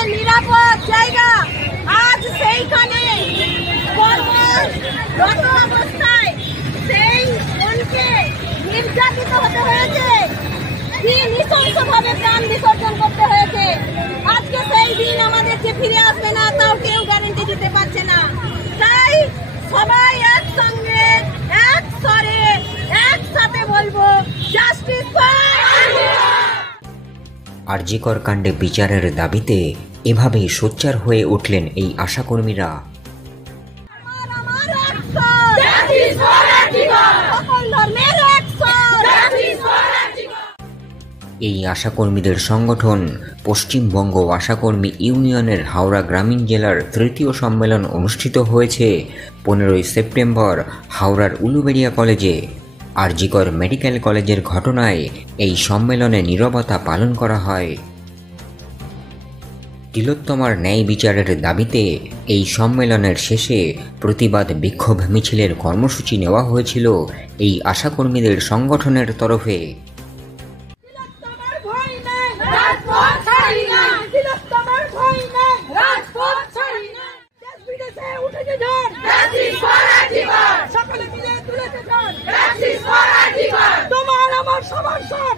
যে নিরাপদ জায়গা, আজ সেইখানে কর্মরত অবস্থায় সেই বোনকে নির্যাতিত হতে হয়েছে, কি নৃশংসভাবে প্রাণ বিসর্জন করতে হয়েছে। আজকে সেই দিন আমাদেরকে ফিরে আসবে না, তাও কেউ গ্যারেন্টি দিতে পারছে না। তাই সবাই একসঙ্গে এক স্বরে একসাথে বলবো, জাস্টিস আরজিকর কাণ্ডে বিচারের দাবিতে এভাবেই সোচ্চার হয়ে উঠলেন এই আশাকর্মীরা। এই আশাকর্মীদের সংগঠন পশ্চিমবঙ্গ আশাকর্মী ইউনিয়নের হাওড়া গ্রামীণ জেলার তৃতীয় সম্মেলন অনুষ্ঠিত হয়েছে 15ই সেপ্টেম্বর হাওড়ার উলুবেড়িয়া কলেজে। আরজিকর মেডিকেল কলেজের ঘটনায় এই সম্মেলনে নীরবতা পালন করা হয়। তিলোত্তমার ন্যায় বিচারের দাবিতে এই সম্মেলনের শেষে প্রতিবাদ বিক্ষোভ মিছিলের কর্মসূচি নেওয়া হয়েছিল এই আশাকর্মীদের সংগঠনের তরফে। তোমার আমার সমর্থন।